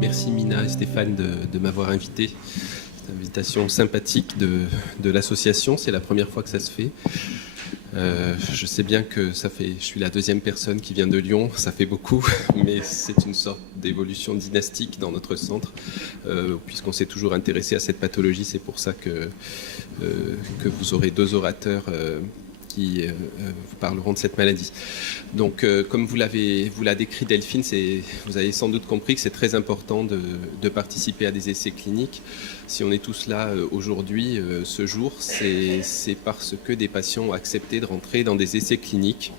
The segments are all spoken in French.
Merci Mina et Stéphane de m'avoir invité. C'est une invitation sympathique de l'association. C'est la première fois que ça se fait. Je sais bien que je suis la deuxième personne qui vient de Lyon, ça fait beaucoup, mais c'est une sorte d'évolution dynastique dans notre centre, puisqu'on s'est toujours intéressé à cette pathologie. C'est pour ça que vous aurez deux orateurs qui vous parleront de cette maladie. Donc, comme vous l'a décrit Delphine, vous avez sans doute compris que c'est très important de participer à des essais cliniques. Si on est tous là aujourd'hui, ce jour, c'est parce que des patients ont accepté de rentrer dans des essais cliniques.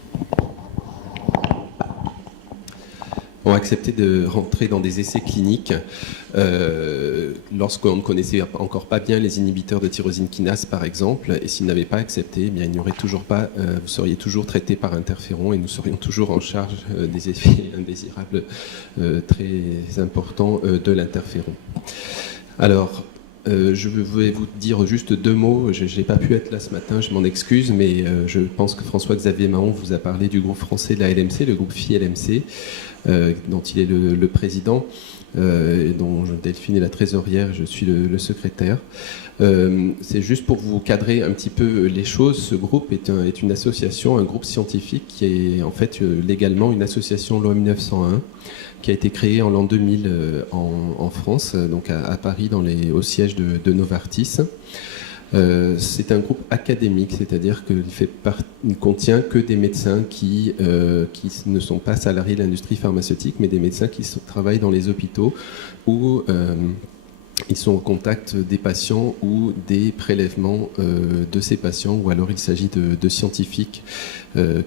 Lorsqu'on ne connaissait encore pas bien les inhibiteurs de tyrosine kinase, par exemple, et s'ils n'avaient pas accepté, eh bien, il n'y aurait toujours pas, vous seriez toujours traité par interféron et nous serions toujours en charge des effets indésirables très importants de l'interféron. Alors, je vais vous dire juste deux mots. Je n'ai pas pu être là ce matin, je m'en excuse, mais je pense que François-Xavier Mahon vous a parlé du groupe français de la LMC, le groupe Phi-LMC, dont il est le président, dont Delphine est la trésorière, je suis le secrétaire. C'est juste pour vous cadrer un petit peu les choses. Ce groupe est une association, un groupe scientifique qui est en fait légalement une association loi 1901, qui a été créée en l'an 2000 en France, donc à Paris, au siège de Novartis. C'est un groupe académique, c'est-à-dire qu'il ne contient que des médecins qui ne sont pas salariés de l'industrie pharmaceutique, mais des médecins qui travaillent dans les hôpitaux où ils sont au contact des patients ou des prélèvements de ces patients, ou alors il s'agit de scientifiques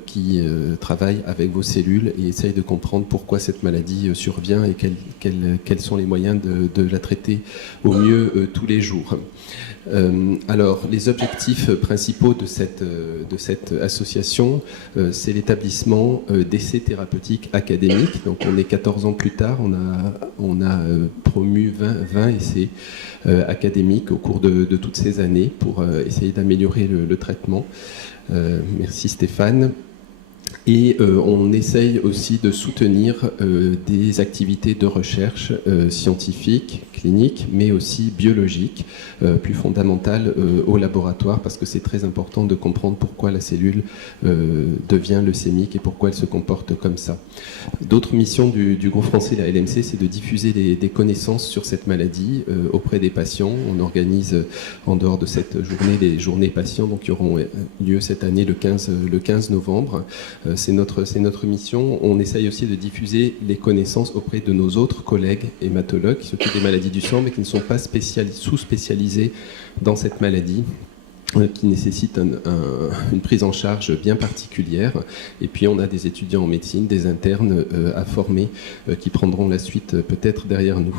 qui travaillent avec vos cellules et essayent de comprendre pourquoi cette maladie survient et quels sont les moyens de la traiter au mieux tous les jours. Alors, les objectifs principaux de cette association, c'est l'établissement d'essais thérapeutiques académiques. Donc, on est 14 ans plus tard, on a promu 20 essais académiques au cours de toutes ces années pour essayer d'améliorer le traitement. Merci Stéphane. Et on essaye aussi de soutenir des activités de recherche scientifiques, cliniques, mais aussi biologiques, plus fondamentales au laboratoire, parce que c'est très important de comprendre pourquoi la cellule devient leucémique et pourquoi elle se comporte comme ça. D'autres missions du groupe français, la LMC, c'est de diffuser des connaissances sur cette maladie auprès des patients. On organise, en dehors de cette journée, les journées patients, donc qui auront lieu cette année le 15 novembre. C'est notre mission. On essaye aussi de diffuser les connaissances auprès de nos autres collègues hématologues qui s'occupent des maladies du sang, mais qui ne sont pas sous-spécialisés dans cette maladie, qui nécessite une prise en charge bien particulière. Et puis on a des étudiants en médecine, des internes à former qui prendront la suite peut-être derrière nous.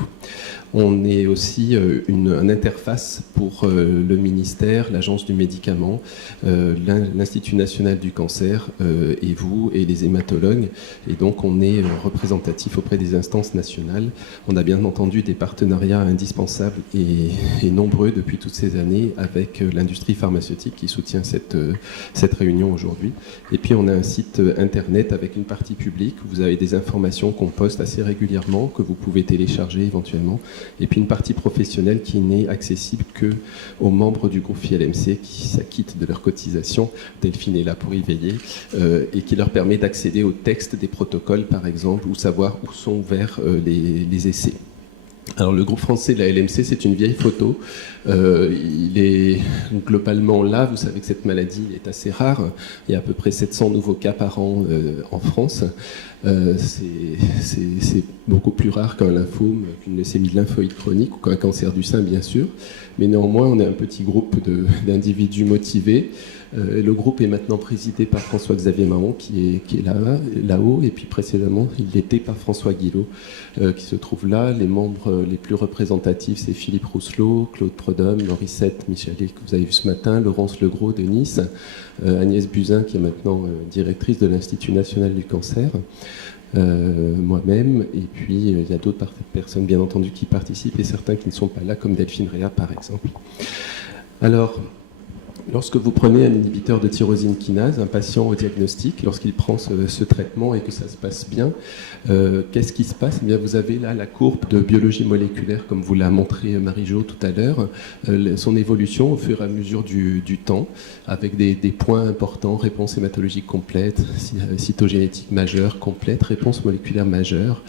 On est aussi une interface pour le ministère, l'Agence du médicament, l'Institut national du cancer et vous et les hématologues. Et donc on est représentatif auprès des instances nationales. On a bien entendu des partenariats indispensables et nombreux depuis toutes ces années avec l'industrie pharmaceutique qui soutient cette réunion aujourd'hui. Et puis on a un site internet avec une partie publique où vous avez des informations qu'on poste assez régulièrement, que vous pouvez télécharger éventuellement. Et puis une partie professionnelle qui n'est accessible qu'aux membres du groupe Phi-LMC qui s'acquittent de leur cotisation. Delphine est là pour y veiller, et qui leur permet d'accéder au texte des protocoles, par exemple, ou savoir où sont ouverts les essais. Alors le groupe français de la LMC, c'est une vieille photo. Il est globalement là. Vous savez que cette maladie est assez rare. Il y a à peu près 700 nouveaux cas par an en France. C'est beaucoup plus rare qu'un lymphome, qu'une leucémie lymphoïde chronique ou qu'un cancer du sein, bien sûr. Mais néanmoins, on est un petit groupe d'individus motivés. Le groupe est maintenant présidé par François-Xavier Mahon, qui est là-haut, et puis précédemment, il l'était par François Guillot, qui se trouve là. Les membres les plus représentatifs, c'est Philippe Rousselot, Claude Prudhomme, Morissette Michalet, que vous avez vu ce matin, Laurence Legros de Nice, Agnès Buzyn, qui est maintenant directrice de l'Institut national du cancer, moi-même, et puis il y a d'autres personnes, bien entendu, qui participent, et certains qui ne sont pas là, comme Delphine Réa, par exemple. Alors, Lorsque vous prenez un inhibiteur de tyrosine kinase, un patient au diagnostic, lorsqu'il prend ce traitement et que ça se passe bien, qu'est-ce qui se passe? Eh bien, vous avez là la courbe de biologie moléculaire, comme vous l'a montré Marie-Jo tout à l'heure, son évolution au fur et à mesure du temps, avec des points importants, réponse hématologique complète, cytogénétique majeure complète, réponse moléculaire majeure.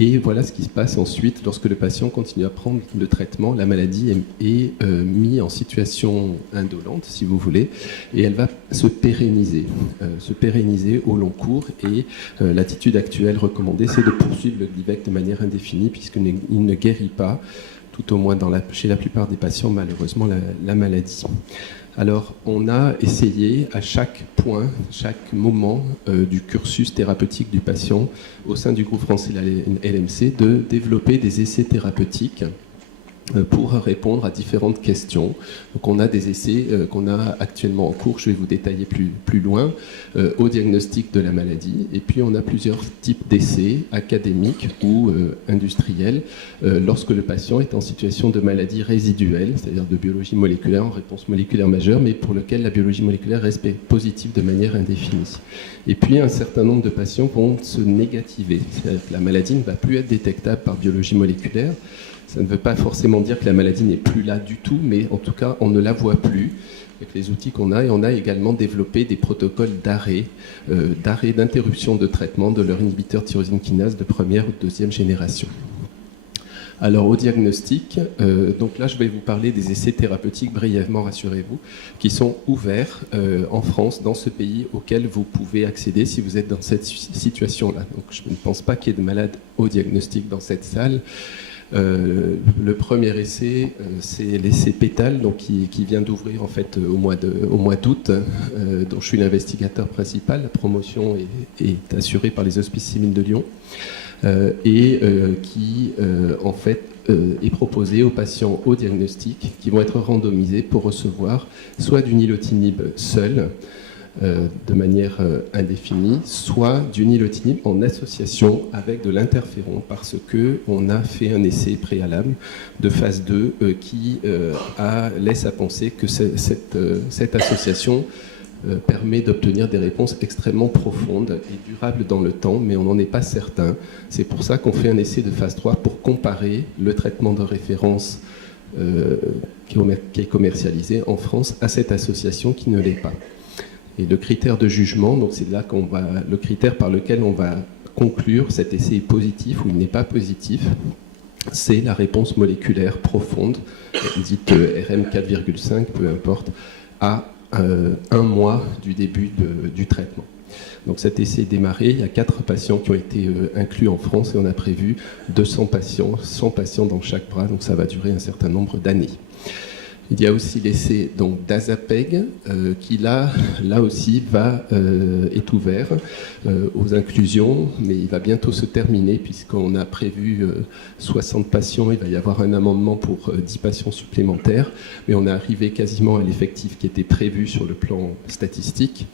Et voilà ce qui se passe ensuite lorsque le patient continue à prendre le traitement. La maladie est mise en situation indolente, si vous voulez, et elle va se pérenniser au long cours. Et l'attitude actuelle recommandée, c'est de poursuivre le Glivec de manière indéfinie, puisqu'il ne guérit pas, tout au moins chez la plupart des patients, malheureusement, la maladie. Alors, on a essayé à chaque point, chaque moment du cursus thérapeutique du patient au sein du groupe français de la LMC de développer des essais thérapeutiques pour répondre à différentes questions. Donc on a des essais qu'on a actuellement en cours, je vais vous détailler plus loin, au diagnostic de la maladie. Et puis on a plusieurs types d'essais académiques ou industriels lorsque le patient est en situation de maladie résiduelle, c'est-à-dire de biologie moléculaire en réponse moléculaire majeure, mais pour lequel la biologie moléculaire reste positive de manière indéfinie. Et puis un certain nombre de patients vont se négativer. La maladie ne va plus être détectable par biologie moléculaire. Ça ne veut pas forcément dire que la maladie n'est plus là du tout, mais en tout cas, on ne la voit plus avec les outils qu'on a. Et on a également développé des protocoles d'arrêt, d'interruption de traitement de leur inhibiteur tyrosine kinase de première ou de deuxième génération. Alors au diagnostic, donc là je vais vous parler des essais thérapeutiques brièvement, rassurez-vous, qui sont ouverts en France, dans ce pays auquel vous pouvez accéder si vous êtes dans cette situation-là. Donc je ne pense pas qu'il y ait de malades au diagnostic dans cette salle. Le premier essai, c'est l'essai Pétale, donc qui vient d'ouvrir en fait au mois d'août, dont je suis l'investigateur principal. La promotion est assurée par les Hospices civils de Lyon qui en fait est proposé aux patients au diagnostic qui vont être randomisés pour recevoir soit du nilotinib seul, de manière indéfinie, soit du nilotinib en association avec de l'interféron, parce qu'on a fait un essai préalable de phase 2 qui laisse à penser que cette association permet d'obtenir des réponses extrêmement profondes et durables dans le temps, mais on n'en est pas certain. C'est pour ça qu'on fait un essai de phase 3 pour comparer le traitement de référence qui est commercialisé en France à cette association qui ne l'est pas. Et le critère de jugement, donc c'est là le critère par lequel on va conclure cet essai est positif ou il n'est pas positif, c'est la réponse moléculaire profonde, dite RM 4,5, peu importe, à un mois du début du traitement. Donc cet essai est démarré, il y a 4 patients qui ont été inclus en France et on a prévu 200 patients, 100 patients dans chaque bras, donc ça va durer un certain nombre d'années. Il y a aussi l'essai d'Azapeg qui là aussi est ouvert aux inclusions, mais il va bientôt se terminer puisqu'on a prévu 60 patients. Il va y avoir un amendement pour 10 patients supplémentaires, mais on est arrivé quasiment à l'effectif qui était prévu sur le plan statistique.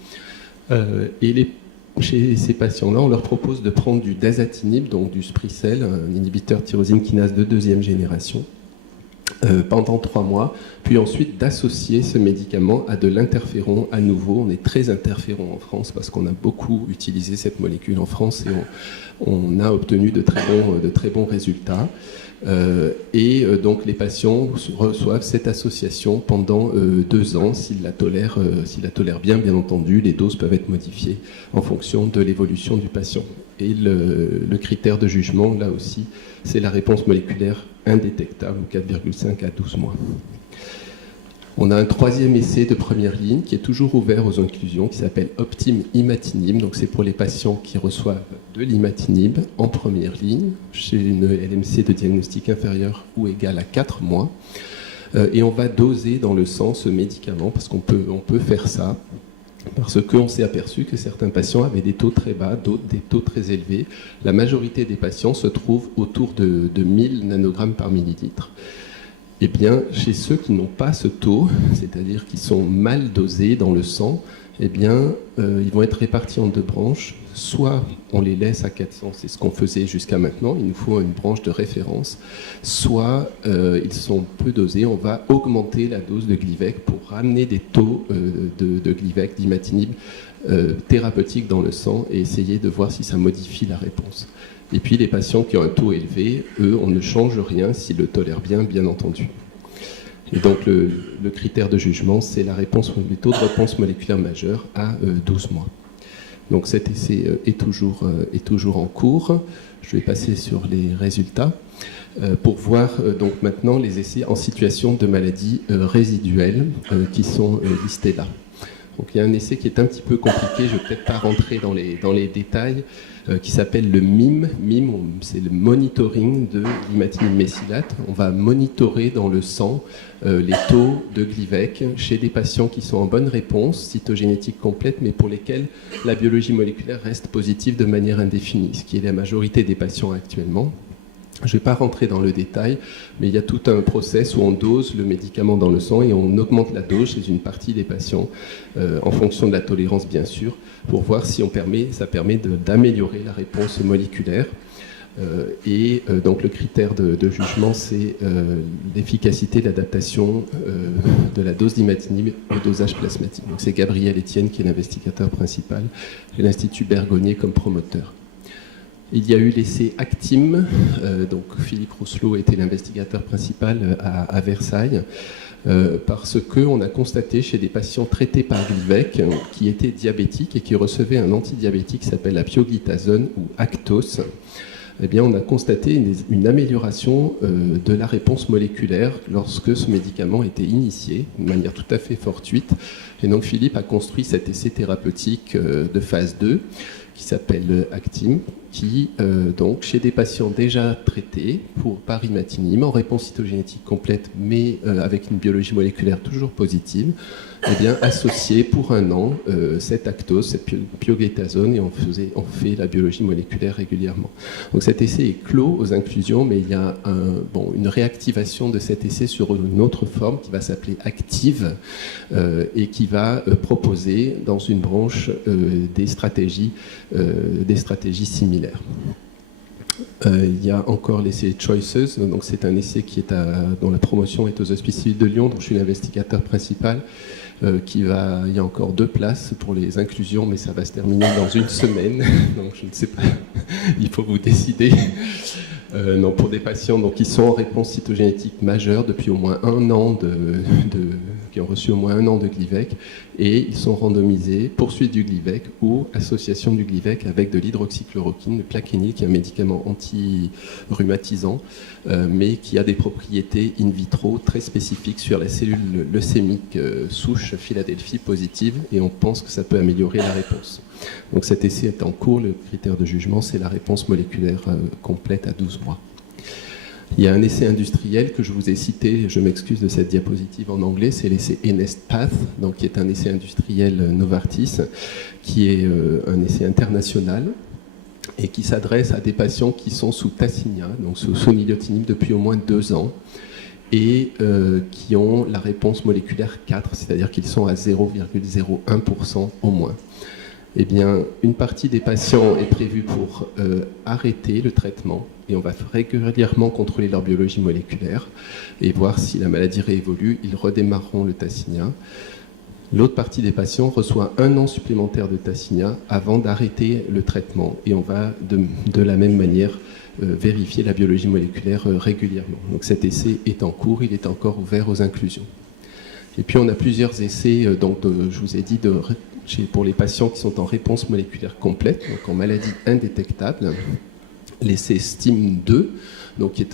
Chez ces patients-là, on leur propose de prendre du dasatinib, donc du Spricel, un inhibiteur tyrosine kinase de deuxième génération, pendant 3 mois, puis ensuite d'associer ce médicament à de l'interféron à nouveau. On est très interféron en France parce qu'on a beaucoup utilisé cette molécule en France et on a obtenu de très bons résultats. Donc les patients reçoivent cette association pendant 2 ans. S'ils la tolèrent bien entendu, les doses peuvent être modifiées en fonction de l'évolution du patient. Et le critère de jugement, là aussi, c'est la réponse moléculaire indétectable, 4,5 à 12 mois. On a un 3e essai de première ligne qui est toujours ouvert aux inclusions, qui s'appelle Optim Imatinib. Donc c'est pour les patients qui reçoivent de l'imatinib en première ligne, chez une LMC de diagnostic inférieur ou égal à 4 mois. Et on va doser dans le sang ce médicament, parce qu'on peut faire ça, parce qu'on s'est aperçu que certains patients avaient des taux très bas, d'autres des taux très élevés. La majorité des patients se trouvent autour de 1000 nanogrammes par millilitre. Eh bien, chez ceux qui n'ont pas ce taux, c'est-à-dire qui sont mal dosés dans le sang, eh bien, ils vont être répartis en deux branches. Soit on les laisse à 400, c'est ce qu'on faisait jusqu'à maintenant, il nous faut une branche de référence, soit ils sont peu dosés, on va augmenter la dose de Glivec pour ramener des taux de Glivec, d'imatinib, thérapeutiques dans le sang et essayer de voir si ça modifie la réponse. Et puis les patients qui ont un taux élevé, eux, on ne change rien s'ils le tolèrent bien, bien entendu. Et donc le critère de jugement, c'est les taux de réponse moléculaire majeure à 12 mois. Donc cet essai est toujours en cours. Je vais passer sur les résultats pour voir donc maintenant les essais en situation de maladie résiduelle qui sont listés là. Donc il y a un essai qui est un petit peu compliqué, je ne vais peut-être pas rentrer dans les détails, qui s'appelle le MIM. MIM, c'est le monitoring de l'imatinib mesylate. On va monitorer dans le sang les taux de Glivec chez des patients qui sont en bonne réponse, cytogénétique complète, mais pour lesquels la biologie moléculaire reste positive de manière indéfinie, ce qui est la majorité des patients actuellement. Je ne vais pas rentrer dans le détail, mais il y a tout un process où on dose le médicament dans le sang et on augmente la dose chez une partie des patients, en fonction de la tolérance bien sûr, pour voir si ça permet d'améliorer la réponse moléculaire. Donc le critère de jugement, c'est l'efficacité d'adaptation de la dose d'imatinib au dosage plasmatique. Donc c'est Gabriel Etienne qui est l'investigateur principal et l'Institut Bergonié comme promoteur. Il y a eu l'essai ACTIM, donc Philippe Rousselot était l'investigateur principal à Versailles, parce qu'on a constaté chez des patients traités par Glivec qui étaient diabétiques et qui recevaient un antidiabétique qui s'appelle la pioglitazone ou Actos, eh bien, on a constaté une amélioration de la réponse moléculaire lorsque ce médicament était initié, de manière tout à fait fortuite. Et donc Philippe a construit cet essai thérapeutique de phase 2 qui s'appelle ACTIM, qui, donc, chez des patients déjà traités par imatinib, en réponse cytogénétique complète, mais avec une biologie moléculaire toujours positive, eh bien, associé pour un an cet Actos, cette pioglitazone, et on fait la biologie moléculaire régulièrement. Donc cet essai est clos aux inclusions, mais il y a une réactivation de cet essai sur une autre forme qui va s'appeler ACTIVE et qui va proposer dans une branche des stratégies similaires. Il y a encore l'essai Choices, donc c'est un essai dont la promotion est aux Hospices civils de Lyon, dont je suis l'investigateur principal. Il y a encore 2 places pour les inclusions, mais ça va se terminer dans une semaine, donc je ne sais pas, il faut vous décider. Non, pour des patients donc, qui sont en réponse cytogénétique majeure depuis au moins un an qui ont reçu au moins un an de Glivec, et ils sont randomisés poursuite du Glivec ou association du Glivec avec de l'hydroxychloroquine, le plaquenil, qui est un médicament anti-rhumatisant, mais qui a des propriétés in vitro très spécifiques sur la cellule leucémique souche Philadelphie positive, et on pense que ça peut améliorer la réponse. Donc cet essai est en cours, le critère de jugement, c'est la réponse moléculaire complète à 12 mois. Il y a un essai industriel que je vous ai cité, je m'excuse de cette diapositive en anglais, c'est l'essai ENEST-PATH, donc qui est un essai industriel Novartis, qui est un essai international et qui s'adresse à des patients qui sont sous Tasigna, donc sous sonillotinib depuis au moins 2 ans, et qui ont la réponse moléculaire 4, c'est-à-dire qu'ils sont à 0,01% au moins. Eh bien, une partie des patients est prévue pour arrêter le traitement, et on va régulièrement contrôler leur biologie moléculaire et voir si la maladie réévolue, ils redémarreront le Tasigna. L'autre partie des patients reçoit 1 an supplémentaire de Tasigna avant d'arrêter le traitement, et on va de la même manière vérifier la biologie moléculaire régulièrement. Donc cet essai est en cours, il est encore ouvert aux inclusions. Et puis on a plusieurs essais, je vous ai dit, pour les patients qui sont en réponse moléculaire complète, donc en maladie indétectable, l'essai STIM-2, donc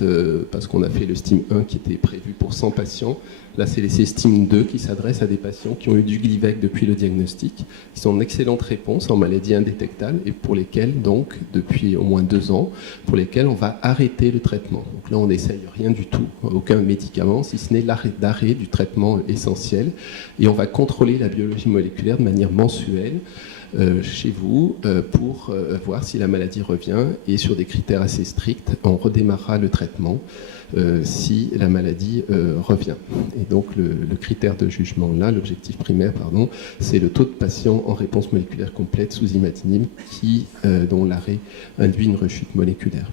parce qu'on a fait le STIM-1 qui était prévu pour 100 patients. Là, c'est l'essai STIM-2 qui s'adresse à des patients qui ont eu du Glivec depuis le diagnostic, qui sont en excellente réponse en maladie indétectable et pour lesquels, donc, depuis au moins 2 ans, pour lesquels on va arrêter le traitement. Donc là, on n'essaye rien du tout, aucun médicament, si ce n'est l'arrêt du traitement essentiel. Et on va contrôler la biologie moléculaire de manière mensuelle chez vous pour voir si la maladie revient, et sur des critères assez stricts, on redémarrera le traitement si la maladie revient. Et donc le critère de jugement là, l'objectif primaire, pardon, c'est le taux de patients en réponse moléculaire complète sous imatinib dont l'arrêt induit une rechute moléculaire.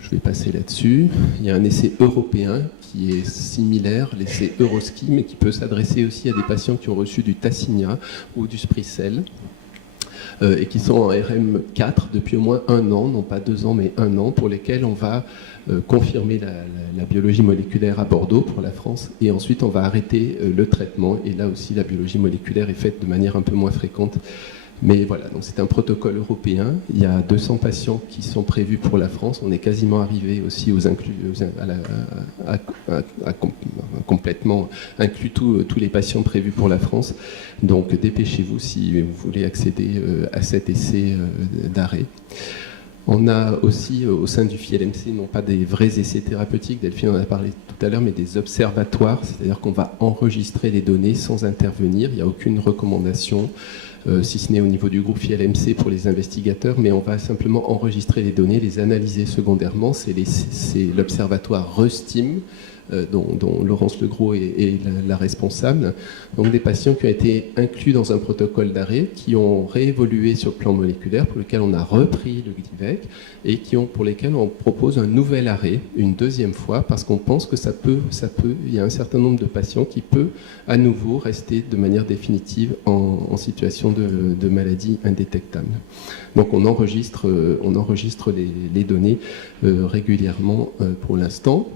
Je vais passer là-dessus. Il y a un essai européen qui est similaire, l'essai Euroski, mais qui peut s'adresser aussi à des patients qui ont reçu du Tasigna ou du Spricel, et qui sont en RM4 depuis au moins 1 an, non pas 2 ans, mais 1 an, pour lesquels on va confirmer la biologie moléculaire à Bordeaux pour la France, et ensuite on va arrêter le traitement, et là aussi la biologie moléculaire est faite de manière un peu moins fréquente. Mais voilà, donc c'est un protocole européen. Il y a 200 patients qui sont prévus pour la France. On est quasiment arrivé aussi complètement inclus tous les patients prévus pour la France. Donc dépêchez-vous si vous voulez accéder à cet essai d'arrêt. On a aussi au sein du FILMC, non pas des vrais essais thérapeutiques, Delphine en a parlé tout à l'heure, mais des observatoires, c'est-à-dire qu'on va enregistrer les données sans intervenir. Il n'y a aucune recommandation, si ce n'est au niveau du groupe FILMC pour les investigateurs, mais on va simplement enregistrer les données, les analyser secondairement. C'est l'observatoire RESTIM, dont Laurence Legros est la responsable. Donc des patients qui ont été inclus dans un protocole d'arrêt, qui ont réévolué sur le plan moléculaire, pour lequel on a repris le Glivec, et pour lesquels on propose un nouvel arrêt, une deuxième fois, parce qu'on pense que il y a un certain nombre de patients qui peuvent à nouveau rester de manière définitive en situation de maladie indétectable. Donc on enregistre les données régulièrement pour l'instant.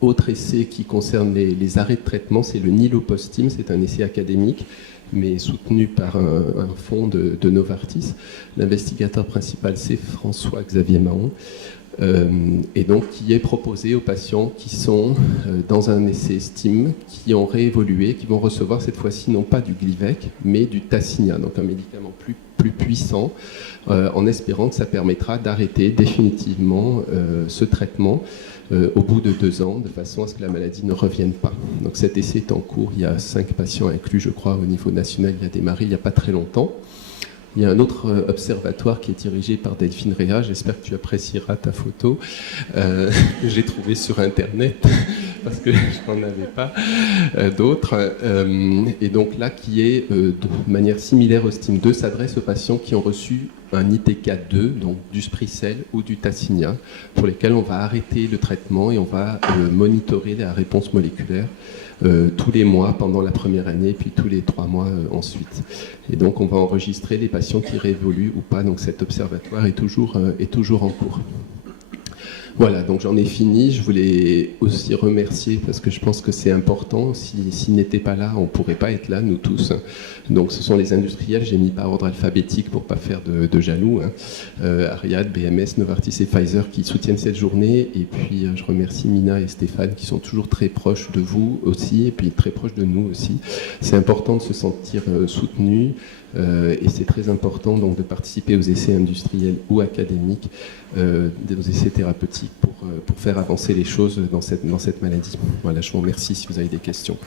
Autre essai qui concerne les arrêts de traitement, c'est le Nilopostim, c'est un essai académique, mais soutenu par un fonds de Novartis. L'investigateur principal, c'est François-Xavier Mahon, et donc qui est proposé aux patients qui sont dans un essai STIM, qui ont réévolué, qui vont recevoir cette fois-ci non pas du Glivec, mais du Tasigna, donc un médicament plus puissant, en espérant que ça permettra d'arrêter définitivement ce traitement au bout de 2 ans, de façon à ce que la maladie ne revienne pas. Donc cet essai est en cours, il y a 5 patients inclus, je crois, au niveau national, il a démarré il n'y a pas très longtemps. Il y a un autre observatoire qui est dirigé par Delphine Réa, j'espère que tu apprécieras ta photo, que j'ai trouvée sur Internet, parce que je n'en avais pas d'autres. Et donc là, qui est de manière similaire au STIM2, s'adresse aux patients qui ont reçu un ITK2, donc du Spricel ou du Tasigna, pour lesquels on va arrêter le traitement et on va monitorer la réponse moléculaire tous les mois pendant la première année, puis tous les 3 mois ensuite. Et donc on va enregistrer les patients qui réévoluent ou pas, donc cet observatoire est toujours en cours. Voilà, donc j'en ai fini. Je voulais aussi remercier, parce que je pense que c'est important, s'ils n'étaient pas là, on ne pourrait pas être là, nous tous. Donc ce sont les industriels, j'ai mis par ordre alphabétique pour ne pas faire de jaloux. Ariad, BMS, Novartis et Pfizer qui soutiennent cette journée. Et puis je remercie Mina et Stéphane qui sont toujours très proches de vous aussi, et puis très proches de nous aussi. C'est important de se sentir soutenu. Et c'est très important donc de participer aux essais industriels ou académiques, aux essais thérapeutiques pour faire avancer les choses dans cette maladie. Voilà, je vous remercie si vous avez des questions.